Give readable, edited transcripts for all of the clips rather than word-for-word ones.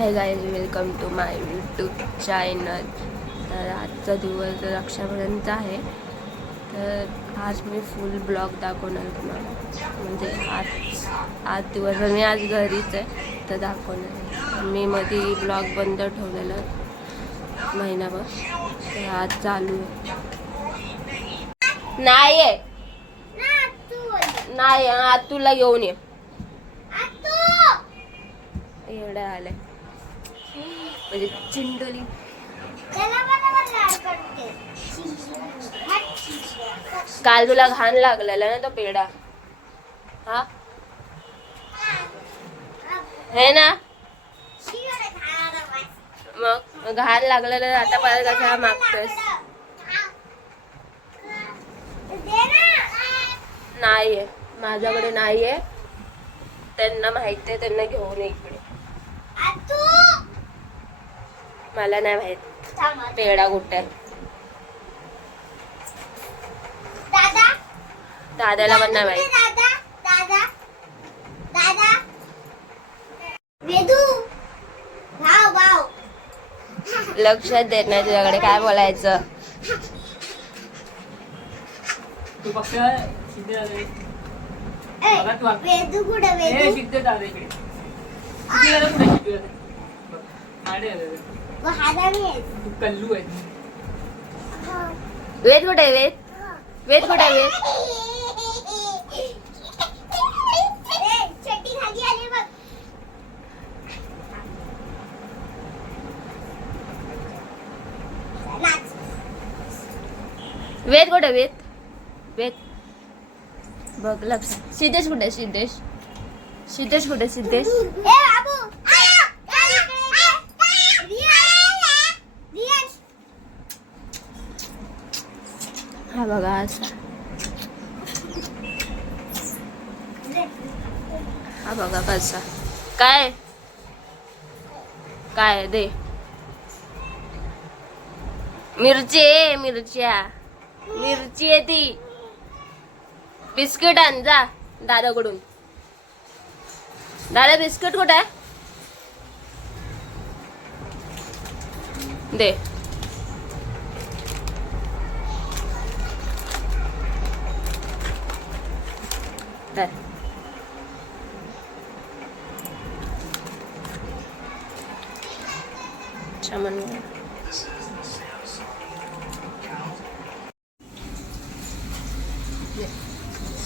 High guys, welcome to my YouTube channel. तर आजचा दिवस रक्षाबंधनचा आहे. तर आज मी फुल ब्लॉग दाखवणार तुम्हाला. म्हणजे आज दिवसभर मी आज घरीच आहे तर दाखवणार. मी मध्ये ब्लॉग बंद ठेवलेला महिनाभर, तर आज चालू आहे. नाही आहे, नाही आज तुला घेऊन ये. एवढं आलंय म्हणजे चिंडोली. काल तुला घाण लागलेला ना तो पेढा, हा है ना? मग घाण लागलेला आता परत कसा मागतोस? नाहीये, माझ्याकडे नाहीये. त्यांना माहिती आहे, त्यांना घेऊन ये इकडे. मला नाही माहित पेढा कुठे आहे. दादाला पण नाही माहित. लक्षात देत नाही तुझ्याकडे, काय बोलायचं? वेद कुठे आहे? वेद कुठे आहे? वेद कुठे? वेद बघ लक्ष. सिद्धेश कुठे? सिद्धेश कुठे? सिद्धेश हा बघा असा. हा बघा कसा. काय काय दे. मिरची आहे ती. बिस्किट आण जा दादाकडून. दादा बिस्किट कुठे आहे? दे.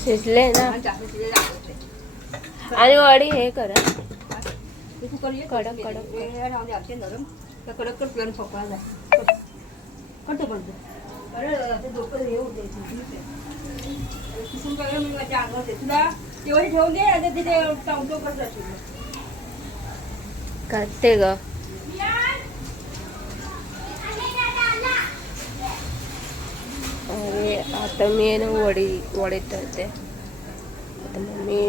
शिजले ना. आणि वडी हे करा कडक करते ग. अरे आता मी ना वडी तळते. आता मम्मी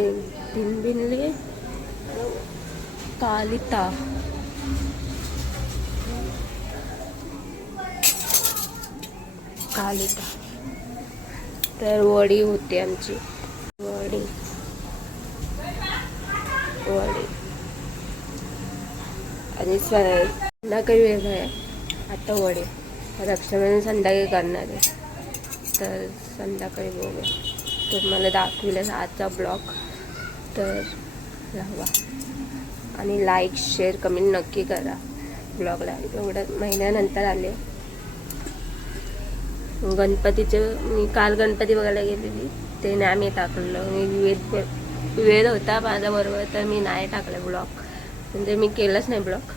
भिनली कालिता. तर वडी होते आमची. वडी आणि संध्याकाळी वेगळं आहे. आता वडी रक्षाबंधन संध्याकाळी करणार आहे, तर संध्याकाळी बघूया. तुम्हाला दाखविलं आजचा ब्लॉग. तर राहा आणि लाईक शेअर कमेंट नक्की करा. ब्लॉगला एवढ्या महिन्यानंतर आले. मी काल गणपती बघायला गेलेली, ते नाही आम्ही टाकलं. वेद होता माझ्याबरोबर, तर मी नाही टाकलं ब्लॉग. म्हणजे मी केलंच नाही ब्लॉग.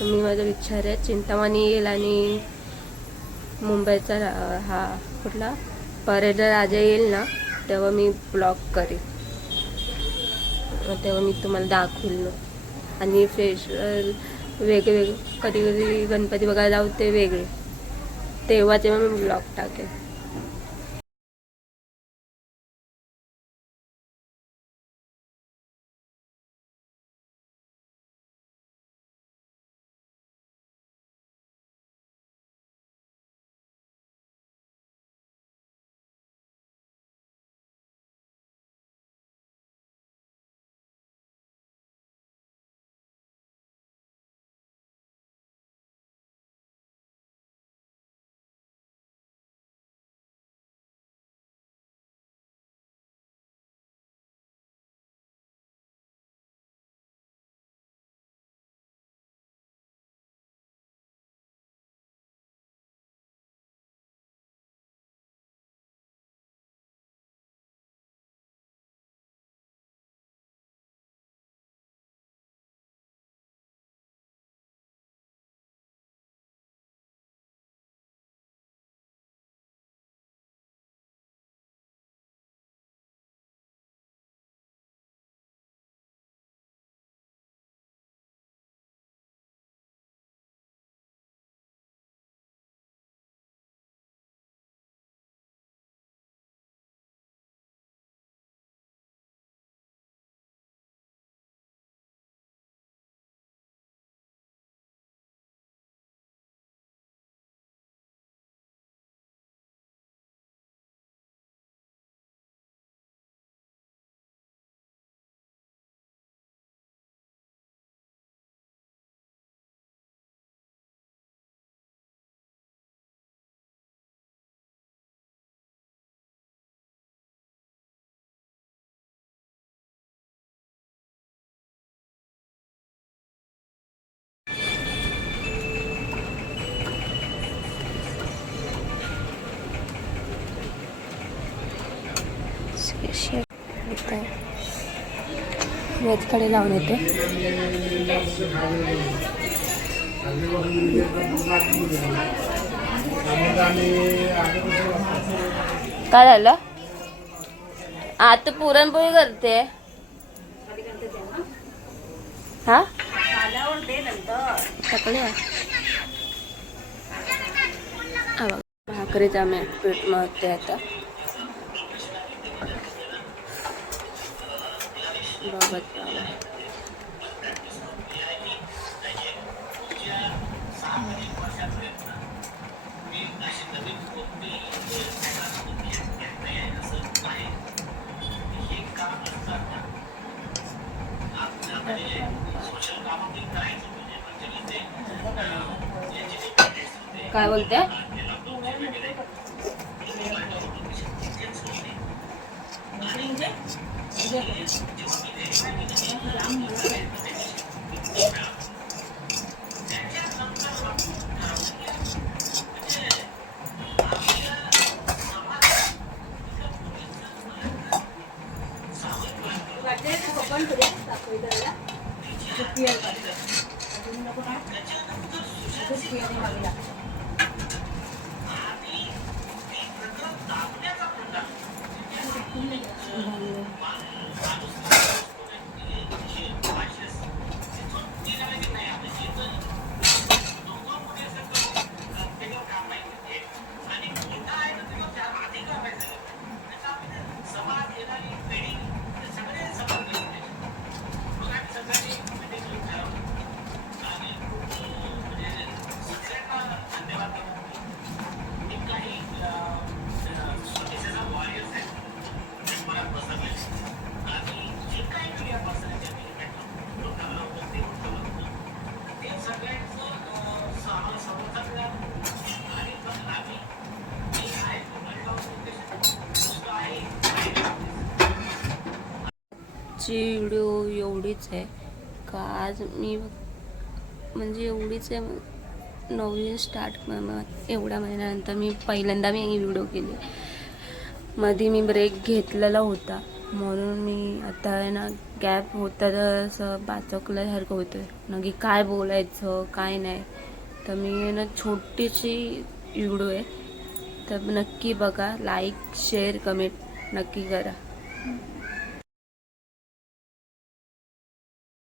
मी माझा विचार आहे चिंतामणी येईल आणि मुंबईचा हा कुठला परेड राजा येईल ना, तेव्हा मी ब्लॉग करेन. तेव्हा मी तुम्हाला दाखवेल ना. आणि वेगळे कधी गणपती बघायला जाऊ ते वेगळे, तेव्हा मी ब्लॉग टाकेन. वेचकडे लावून येते. काय झालं? आता पुरणपोळी करते. हा सकाळी भाकरीचा मी पीठ मळते आता. बघत काय बोलते? व्हिडिओ एवढीच आहे का आज मी म्हणजे एवढीच आहे. नवीन स्टार्ट एवढ्या महिन्यानंतर मी पहिल्यांदा ही व्हिडिओ केली. मध्ये मी ब्रेक घेतलेला होता म्हणून मी आता आहे ना गॅप होता तर असं बाचकल्यासारखं होतं ना की काय बोलायचं काय नाही. तर मी ना छोटीशी व्हिडिओ आहे तर नक्की बघा. लाईक शेअर कमेंट नक्की करा.